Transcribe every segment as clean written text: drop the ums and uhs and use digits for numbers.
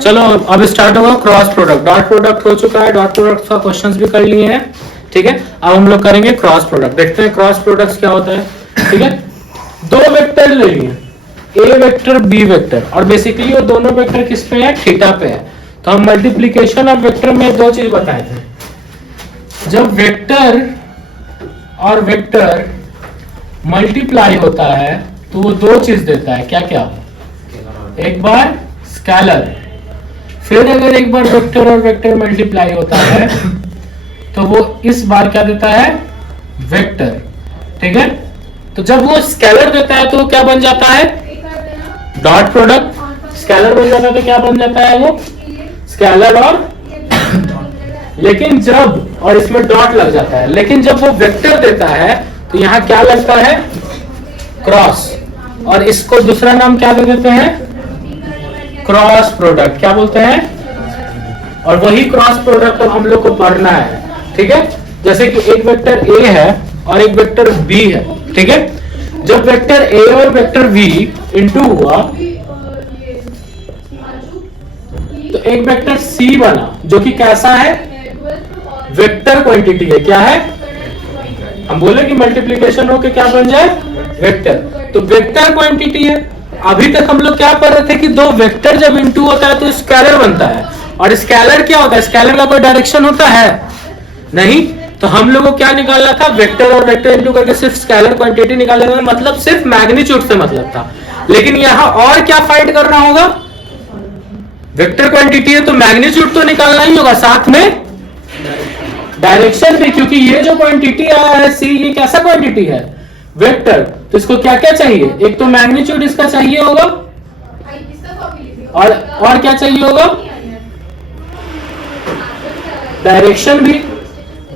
चलो अब स्टार्ट होगा क्रॉस प्रोडक्ट। डॉट प्रोडक्ट हो चुका है, डॉट प्रोडक्ट का क्वेश्चंस भी कर लिए हैं, ठीक है। अब हम लोग करेंगे क्रॉस प्रोडक्ट। देखते हैं क्रॉस प्रोडक्ट क्या होता है, ठीक है। दो वेक्टर ले लिए, ए वेक्टर बी वेक्टर, और बेसिकली वो दोनों वेक्टर किस पे है, थीटा पे है। तो हम मल्टीप्लीकेशन ऑफ वेक्टर में दो चीज बताए थे। जब वेक्टर और वेक्टर मल्टीप्लाई होता है तो वो दो चीज देता है, क्या क्या, एक बार स्केलर, फिर अगर एक बार वेक्टर और वेक्टर मल्टीप्लाई होता है तो वो इस बार क्या देता है, वेक्टर, ठीक है। तो जब वो स्केलर देता है तो वो क्या बन जाता है, डॉट प्रोडक्ट। स्केलर बन जाता है तो क्या बन जाता है, वो स्केलर और लेकिन जब, और इसमें डॉट लग जाता है, लेकिन जब वो वेक्टर देता है तो यहां क्या लगता है, क्रॉस, और इसको दूसरा नाम क्या दे देते हैं, क्रॉस प्रोडक्ट। क्या बोलते हैं, और वही क्रॉस प्रोडक्ट अब हम लोग को पढ़ना है, ठीक है। जैसे कि एक वेक्टर ए है और एक वेक्टर बी है, ठीक है। जब वेक्टर ए और वेक्टर बी इंटू हुआ तो एक वेक्टर सी बना, जो कि कैसा है, वेक्टर क्वांटिटी है। क्या है, हम बोले कि मल्टीप्लिकेशन होके क्या बन जाए, वेक्टर, तो वेक्टर क्वांटिटी है। अभी तक हम लोग क्या पढ़ रहे थे कि दो वेक्टर जब इंटू होता है तो स्केलर बनता है, और स्केलर क्या होता है, स्केलर का कोई डायरेक्शन होता है नहीं। तो हम लोग को क्या निकालना था, वेक्टर और वेक्टर इंटू करके सिर्फ स्केलर क्वांटिटी निकालना था, मतलब सिर्फ मैग्नीट्यूड से मतलब था। लेकिन यहां और क्या फाइंड करना होगा, वेक्टर क्वांटिटी है तो मैग्नीट्यूड तो निकालना ही होगा, साथ में डायरेक्शन भी, क्योंकि ये जो क्वांटिटी आया है सी, ये कैसा क्वांटिटी है, वेक्टर। तो इसको क्या क्या चाहिए, एक तो मैग्नीट्यूड इसका चाहिए होगा, और क्या चाहिए होगा, डायरेक्शन भी।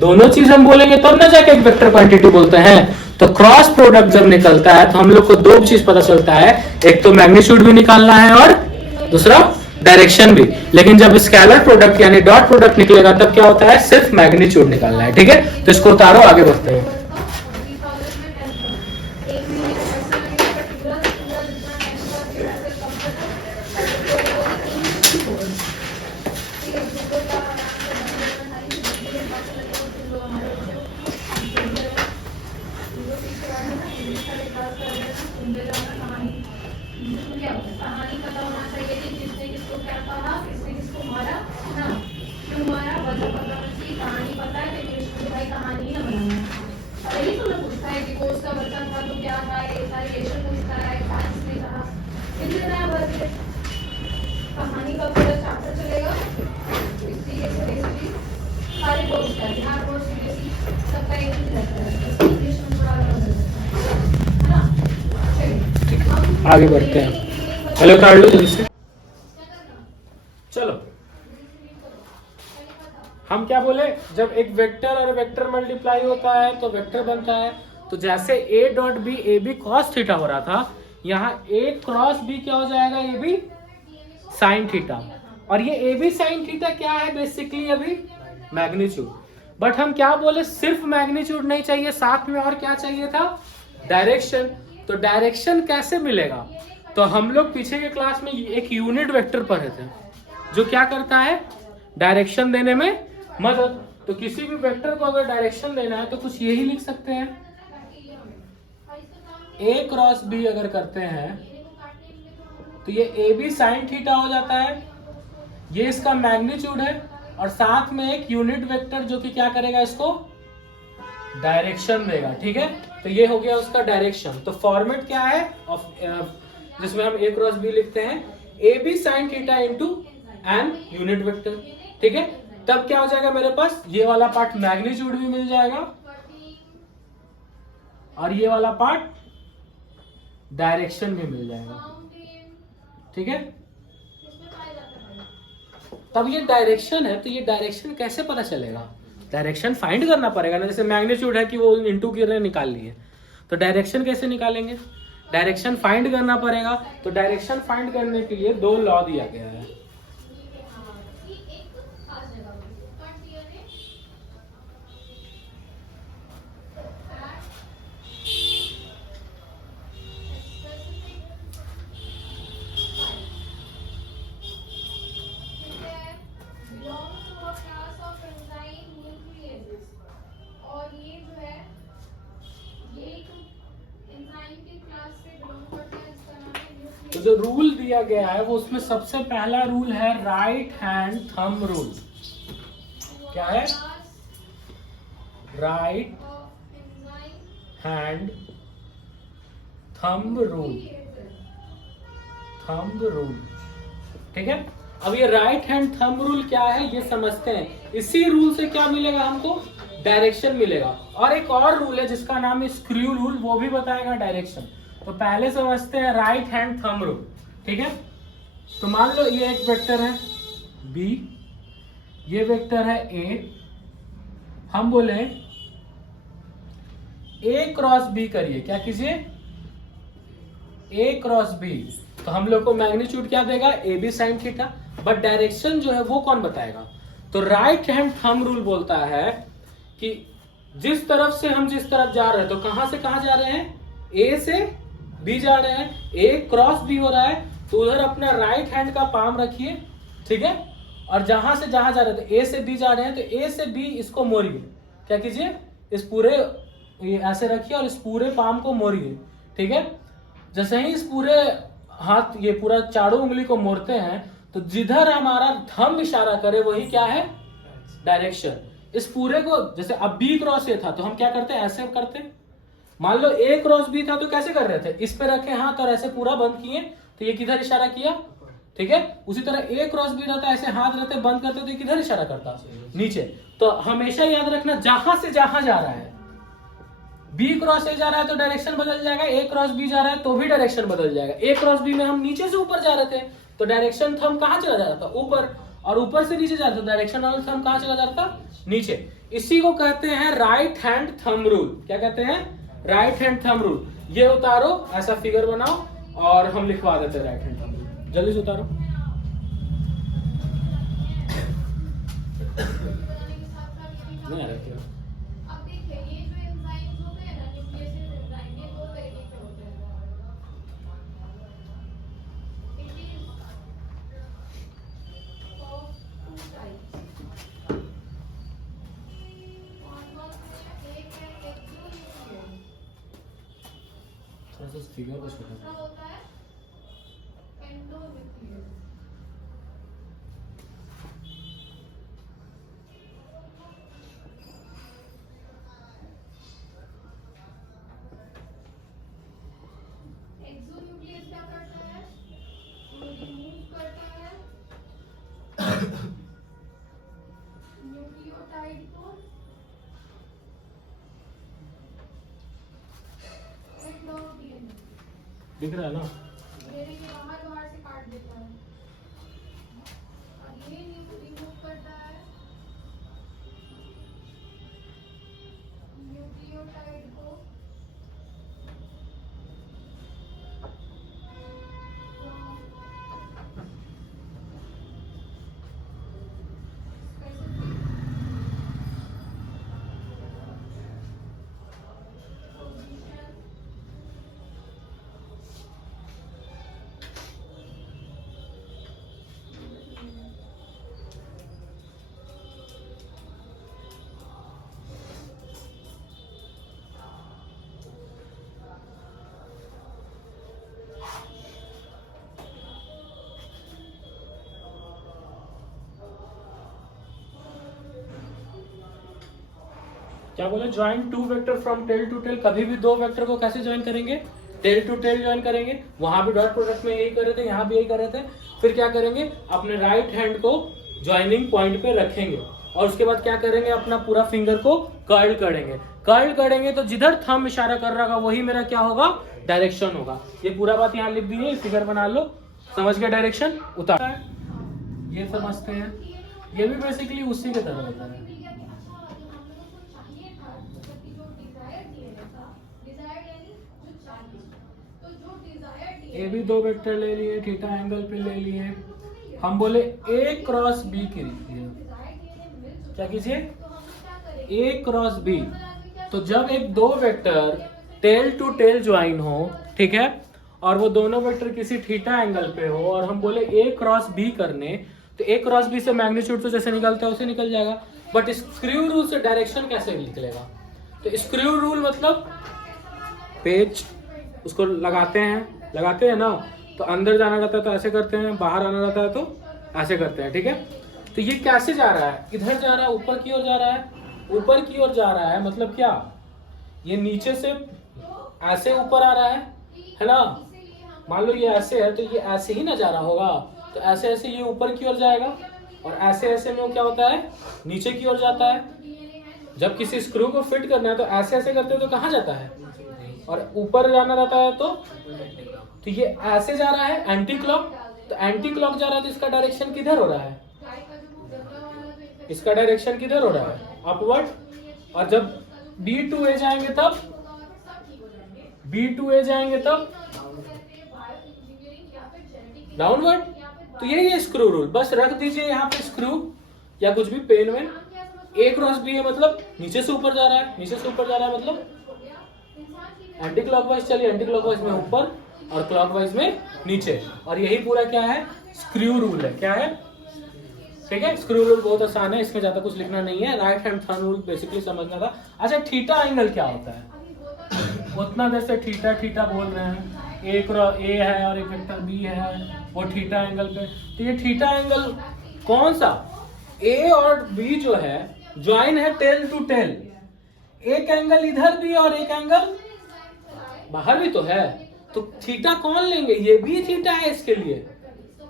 दोनों चीज हम बोलेंगे तब ना जाके एक वेक्टर क्वांटिटी बोलते हैं। तो क्रॉस प्रोडक्ट जब निकलता है तो हम लोग को दो चीज पता चलता है, एक तो मैग्नीट्यूड भी निकालना है और दूसरा डायरेक्शन भी। लेकिन जब स्केलर प्रोडक्ट यानी डॉट प्रोडक्ट निकलेगा तब क्या होता है, सिर्फ मैग्नीट्यूड निकालना है, ठीक है। तो इसको उतारो, आगे बढ़ते हैं। आगे बढ़ते हैं, हेलो काट लो जल्दी से। चलो हम क्या बोले, जब एक वेक्टर और वेक्टर मल्टीप्लाई होता है तो वेक्टर बनता है। तो जैसे A dot B, A B cos theta हो रहा था, यहाँ ए क्रॉस बी क्या हो जाएगा, ए बी साइन थीटा। और ये ए बी साइन थीटा क्या है, बेसिकली अभी मैग्नीट्यूड। बट हम क्या बोले, सिर्फ मैग्नीट्यूड नहीं चाहिए, साथ में और क्या चाहिए था, डायरेक्शन। तो डायरेक्शन कैसे मिलेगा, तो हम लोग पीछे के क्लास में एक यूनिट वेक्टर पढ़े थे जो क्या करता है, डायरेक्शन देने में मदद। तो किसी भी वेक्टर को अगर डायरेक्शन देना है तो कुछ यही लिख सकते हैं, ए क्रॉस बी अगर करते हैं तो ये ए बी साइन थीटा हो जाता है, ये इसका मैग्नीट्यूड है, और साथ में एक यूनिट वेक्टर जो कि क्या करेगा, इसको डायरेक्शन देगा, ठीक है। तो ये हो गया उसका डायरेक्शन। तो फॉर्मेट क्या है, जिसमें हम ए क्रॉस बी लिखते हैं, A B sine theta into an unit vector, ठीक है। तब क्या हो जाएगा मेरे पास, ये वाला पार्ट मैग्नीट्यूड भी मिल जाएगा और ये वाला पार्ट डायरेक्शन भी मिल जाएगा, ठीक है। तब ये डायरेक्शन है, तो ये डायरेक्शन कैसे पता चलेगा, डायरेक्शन फाइंड करना पड़ेगा ना। जैसे मैग्नीट्यूड है कि वो इनटू की निकाल लिए, तो डायरेक्शन कैसे निकालेंगे, डायरेक्शन फाइंड करना पड़ेगा। तो डायरेक्शन फाइंड करने के लिए दो लॉ दिया गया है। क्लास ऑफ एंजाइम न्यूक्लियेसेस, और ये जो है ये एक एंजाइम की क्लास से बिलोंग करता है जिसका नाम है न्यूक्लियस। तो जो रूल दिया गया है वो उसमें सबसे पहला रूल है राइट हैंड थंब रूल। क्या है? Right hand thumb rule. Thumb rule, ठीक है। अब ये राइट हैंड थंब रूल क्या है ये समझते हैं। इसी रूल से क्या मिलेगा हमको? डायरेक्शन मिलेगा। और एक और रूल है जिसका नाम है स्क्रू रूल, वो भी बताएगा डायरेक्शन। तो पहले समझते हैं राइट हैंड थंब रूल, ठीक है। तो मान लो ये एक वेक्टर है बी, ये वेक्टर है ए। हम बोले ए क्रॉस बी करिए। क्या कीजिए? A cross B. तो हम लोग को मैग्नीट्यूड क्या देगा? A B sine theta. But direction जो है वो कौन बताएगा? तो राइट हैंड थंब रूल बोलता है कि जिस तरफ से हम जिस तरफ जा रहे हैं, तो कहां से कहां जा रहे हैं? ए से बी जा रहे हैं। ए क्रॉस बी हो रहा है तो उधर अपना राइट हैंड का पाम रखिए, ठीक है। और जहां से जहां जा रहे थे, ए से बी जा रहे हैं, तो ए से बी इसको मोड़िए। क्या कीजिए? इस पूरे ये ऐसे रखिए और इस पूरे पाम को मोड़िए, ठीक है। जैसे ही इस पूरे हाथ ये पूरा चारों उंगली को मोड़ते हैं तो जिधर हमारा थंब इशारा करे वही क्या है? डायरेक्शन। इस पूरे को जैसे अब बी क्रॉस ए था तो हम क्या करते? ऐसे करते। मान लो ए क्रॉस बी था तो कैसे कर रहे थे? इस पे रखे हाथ और ऐसे पूरा बंद किए तो ये किधर इशारा किया? ठीक है। उसी तरह ए क्रॉस बी रहता, ऐसे हाथ रहते बंद करते तो ये किधर इशारा करता? नीचे। तो हमेशा याद रखना जहां से जहां जा रहा है, बी क्रॉस ए जा रहा है तो डायरेक्शन बदल जाएगा, ए क्रॉस बी जा रहा है तो भी डायरेक्शन बदल जाएगा। ए क्रॉस बी में हम नीचे से ऊपर जा रहे थे तो डायरेक्शन थंब कहां चला जा रहा था? ऊपर। और ऊपर से नीचे जा रहा था डायरेक्शन वाला थंब कहां चला जा रहा था? नीचे। इसी को कहते हैं राइट हैंड थंब रूल। क्या कहते हैं? Right hand thumb rule. ये उतारो, ऐसा फिगर बनाओ और हम लिखवा देते हैं राइट हैंड थंब रूल। जल्दी से उतारो। नहीं आ रहा क्या? अब देखिए ये जो एंजाइम्स होते हैं ना, न्यूक्लियेसेस एंजाइम, ये दो तरीके के होते हैं। It is of two types. कौन-कौन से? एक है एक्सोन्यूक्लियस, थोड़ा सा फिगर को छोटा दूसरा होता है एंडोन्यूक्लियस। एक्सोन्यूक्लियस क्या करता है? वो रिमूव करता है न्यूक्लियोटाइड को एंडोन्यूक्लियस। दिख रहा है ना? ये देखिए बाहर से काट देता है और ये रिमूव करता है न्यूक्लियोटाइड को क्या बोले? Join two vector from tail to tail. कभी भी दो वेक्टर को कैसे ज्वाइन करेंगे? टेल टू टेल ज्वाइन करेंगे। वहां भी डॉट प्रोडक्ट में यही कर रहे थे, यहाँ भी यही कर रहे थे। फिर क्या करेंगे? अपने राइट हैंड को ज्वाइनिंग पॉइंट पे रखेंगे और उसके बाद क्या करेंगे? अपना पूरा फिंगर को कर्ल करेंगे। कर्ल करेंगे तो जिधर थंब इशारा कर रहा होगा वही मेरा क्या होगा? डायरेक्शन होगा। ये पूरा बात यहाँ लिख दीजिए, फिगर बना लो। समझ गया? डायरेक्शन उतार ये समझते हैं। ये भी बेसिकली उसी के तरह होता है। ए भी दो वेक्टर ले लिए, थीटा एंगल पे ले लिए। हम बोले ए क्रॉस बी की क्या कीजिए? A cross B. तो जब एक दो vector tail to tail join हो, ठीक है, और वो दोनों वेक्टर किसी थीटा एंगल पे हो और हम बोले ए क्रॉस बी करने, तो ए क्रॉस बी से मैग्नीट्यूड तो जैसे निकलता है उसे निकल जाएगा, बट स्क्रू रूल से डायरेक्शन कैसे निकलेगा? तो स्क्रू रूल मतलब पेज उसको लगाते हैं ना, तो अंदर जाना रहता है तो ऐसे करते हैं, बाहर आना रहता है तो ऐसे करते हैं, ठीक है। तो ये कैसे जा रहा है? इधर जा रहा है, ऊपर की ओर जा रहा है, ऊपर की ओर जा रहा है मतलब क्या, ये नीचे से ऐसे ऊपर आ रहा है ना। मान लो ये ऐसे है तो ये ऐसे ही ना जा रहा होगा, तो ऐसे ऐसे ये ऊपर की ओर जाएगा, और ऐसे ऐसे में क्या होता है, नीचे की ओर जाता है। जब किसी स्क्रू को फिट करना है तो ऐसे ऐसे करते हैं तो कहाँ जाता है, और ऊपर जाना रहता है तो ये ऐसे जा रहा है एंटी क्लॉक, तो एंटी क्लॉक जा रहा है तो इसका डायरेक्शन किधर हो रहा है, इसका डायरेक्शन किधर हो रहा है, अपवर्ड। और जब B2A जाएंगे तब, B2A जाएंगे तब डाउनवर्ड। तो यही है स्क्रू रूल, बस रख दीजिए यहाँ पे स्क्रू या कुछ भी पेन में। A क्रॉस B है मतलब नीचे से ऊपर जा रहा है, नीचे से ऊपर जा रहा है मतलब एंटी क्लॉकवाइज चलिए, एंटी क्लॉकवाइज में ऊपर और क्लॉकवाइज में नीचे। और यही पूरा क्या है, स्क्रू रूल है। क्या है, ठीक है। स्क्रू रूल बहुत आसान है, इसमें ज्यादा कुछ लिखना नहीं है, right hand thumb rule basically समझना था। अच्छा, थीटा एंगल क्या होता है? उतना देर से थीटा थीटा बोल रहे हैं, ए है और एक वेक्टर बी है, वो थीटा एंगल पे। तो ये थीटा एंगल कौन सा, ए और बी जो है ज्वाइन है टेल टू टेल, एक एंगल इधर भी और एक एंगल बाहर भी तो है, तो थीटा कौन लेंगे, ये भी थीटा है इसके लिए।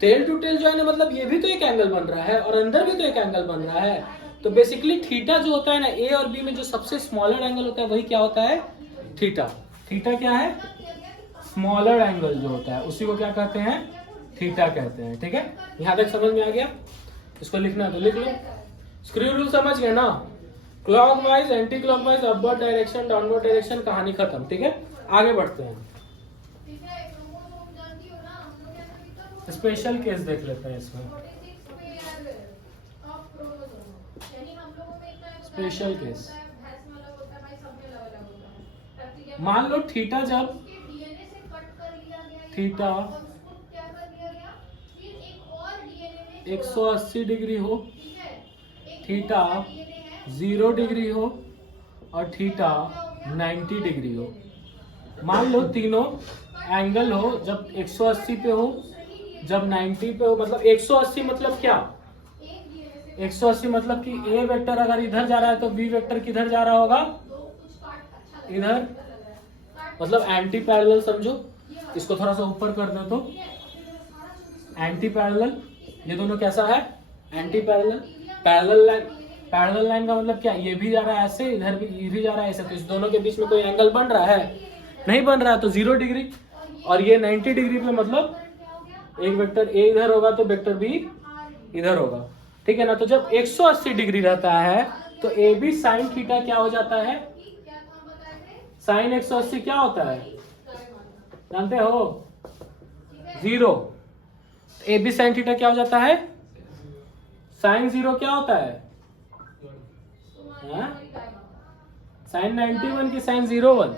टेल टू टेल ज्वाइन है मतलब ये भी तो एक एंगल बन रहा है और अंदर भी तो एक एंगल बन रहा है। तो बेसिकली थीटा जो होता है ना, ए और बी में जो सबसे स्मॉलर एंगल होता है वही क्या होता है, थीटा। थीटा क्या है, स्मॉलर एंगल जो होता है उसी को क्या कहते हैं, थीटा कहते हैं, ठीक है। यहाँ तक समझ में आ गया? इसको लिखना है तो लिख लो। स्क्रू रूल समझ गए ना, clockwise, anti clockwise, upward direction, downward direction, कहानी खत्म, ठीक है। आगे बढ़ते हैं, स्पेशल केस देख लेते हैं इसमें। स्पेशल केस, मान लो थीटा जब थीटा 180 डिग्री हो, थीटा 0 डिग्री हो और थीटा 90 डिग्री हो। मान लो तीनों एंगल हो, जब 180 पे हो, जब 90 पे हो। मतलब 180 मतलब क्या, 180 मतलब कि ए वेक्टर अगर इधर जा रहा है तो बी वेक्टर किधर जा रहा होगा, इधर, मतलब एंटी पैरेलल समझो। इसको थोड़ा सा ऊपर कर दे तो एंटी पैरेलल, ये दोनों कैसा है, एंटी पैरेलल। पैरेलल लाइन का मतलब क्या, ये भी जा रहा है ऐसे, इधर भी ये भी जा रहा है ऐसे, तो इस दोनों के बीच में कोई एंगल बन रहा है, नहीं बन रहा है, तो 0 डिग्री। और ये 90 डिग्री पे मतलब एक वेक्टर ए इधर होगा तो वेक्टर बी इधर होगा, ठीक है ना। तो जब 180 डिग्री रहता है तो ए बी साइन थीटा क्या हो जाता है, साइन 180 क्या होता है जानते हो, 0। ए बी साइन थीटा क्या हो जाता है, साइन 0 क्या होता है, साइन 91 की साइन 01,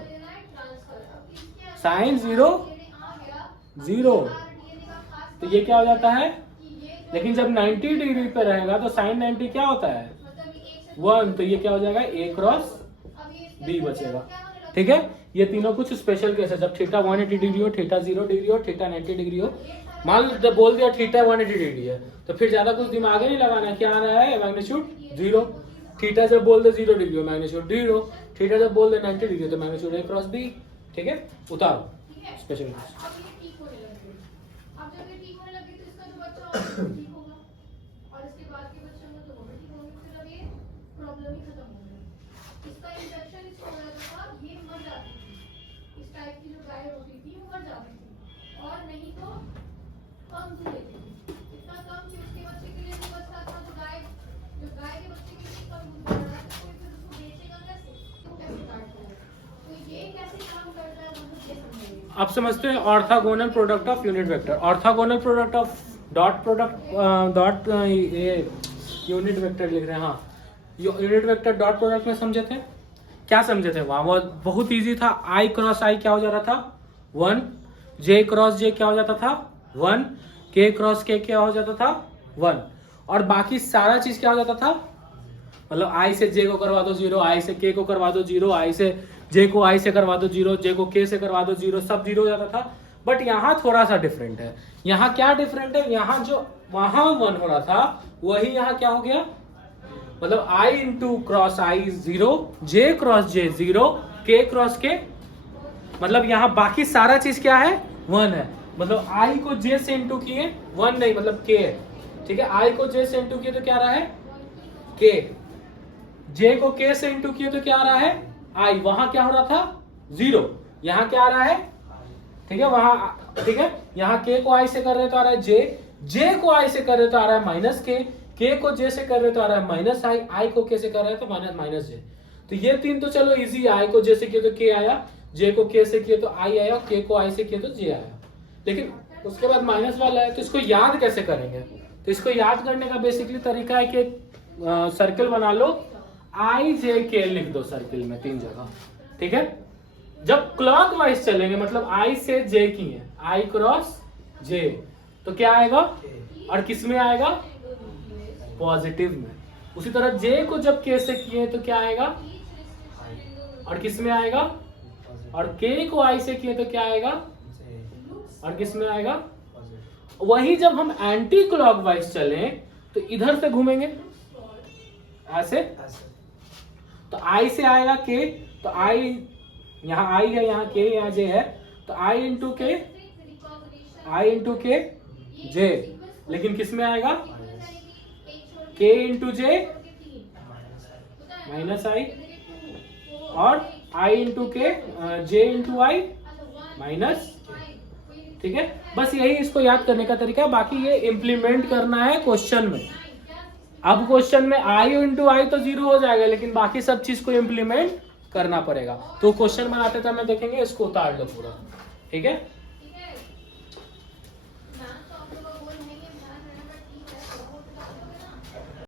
साइन 0 0, तो ये क्या हो जाता है। लेकिन जब 90 डिग्री पे रहेगा तो साइन 90 क्या होता है 1, तो ये क्या हो जाएगा, ए क्रॉस बी बचेगा, ठीक है। ये तीनों कुछ स्पेशल केस है, जब थीटा 180 डिग्री हो, थीटा 0 डिग्री हो, थीटा 90 डिग्री हो। मान लो जब बोल दिया थीटा 180 डिग्री है तो फिर ज्यादा कुछ दिमाग नहीं लगाना है, क्या आ रहा है, मैग्नीट्यूड 0। थीटा जब बोल दे 0 डिग्री हो, मैग्नीट्यूड 0। थीटा जब बोल दे 90 डिग्री तो मैग्नीट्यूड ए क्रॉस बी, ठीक है। उतारो स्पेशल केस। आप समझते हैं orthogonal product of unit vector, orthogonal product of dot product, dot ये यूनिट वेक्टर लिख रहे हैं, हाँ यूनिट वेक्टर डॉट प्रोडक्ट में समझे थे, क्या समझे थे वहाँ, वो बहुत इजी था। आई क्रॉस आई क्या हो जाता था 1, जे क्रॉस जे क्या हो जाता था 1, के क्रॉस के क्या हो जाता था 1। और बाकी सारा चीज क्या हो जाता था, मतलब आई से जे को करवा दो 0, आई से के को करवा दो 0, आई से जे को आई से करवा दो 0, जे को के से करवा दो 0, सब 0 हो जाता था। बट यहाँ थोड़ा सा डिफरेंट है। यहाँ क्या डिफरेंट है, यहाँ जो वहां 1 हो रहा था वही यहाँ क्या हो गया, मतलब i into cross I 0, J cross J 0, K cross के, मतलब यहाँ बाकी सारा चीज क्या है 1 है। मतलब i को j से इंटू किए 1 नहीं, मतलब k है, ठीक है। i को j से इंटू किए तो क्या रहा है k, j को k से इंटू किए तो क्या आ रहा है i, वहां क्या हो रहा था 0, यहाँ क्या आ रहा है, ठीक है, वहां, ठीक है, यहाँ k को i से कर रहे तो आ रहा है j, j को i से कर रहे तो आ रहा है माइनस k को j से कर रहे तो आ रहा है माइनस i को k से कर रहे हैं तो माइनस j। तो ये तीन तो चलो इजी, i को j से किए तो k आया, j को k से किए तो i आया, k को i से किए तो j आया। लेकिन उसके बाद माइनस वाला है, तो इसको याद कैसे करेंगे, तो इसको याद करने का बेसिकली तरीका है कि सर्कल बना लो, i j k लिख दो सर्किल में 3 जगह, ठीक है। जब क्लॉकवाइज चलेंगे, मतलब i से j की है, i क्रॉस j, तो क्या आएगा, और किस में आएगा, पॉजिटिव में। उसी तरह j को जब k से किए तो क्या आएगा, और किस में आएगा, और k को i से किए तो क्या आएगा, और किस में आएगा। वही जब हम एंटी क्लॉकवाइज चले तो इधर से घूमेंगे ऐसे, तो i से आएगा k, तो i यहाँ i है, यहाँ k, यहाँ j है, तो i इंटू के j, लेकिन किस में आएगा k इंटू जे माइनस आई, और i इंटू के j इंटू आई माइनस, ठीक है। बस यही इसको याद करने का तरीका है, बाकी ये इम्प्लीमेंट करना है क्वेश्चन में। अब क्वेश्चन में i इंटू आई तो 0 हो जाएगा, लेकिन बाकी सब चीज को इम्प्लीमेंट करना पड़ेगा। तो क्वेश्चन बनाते समय देखेंगे, इसको उतार लो पूरा, ठीक है।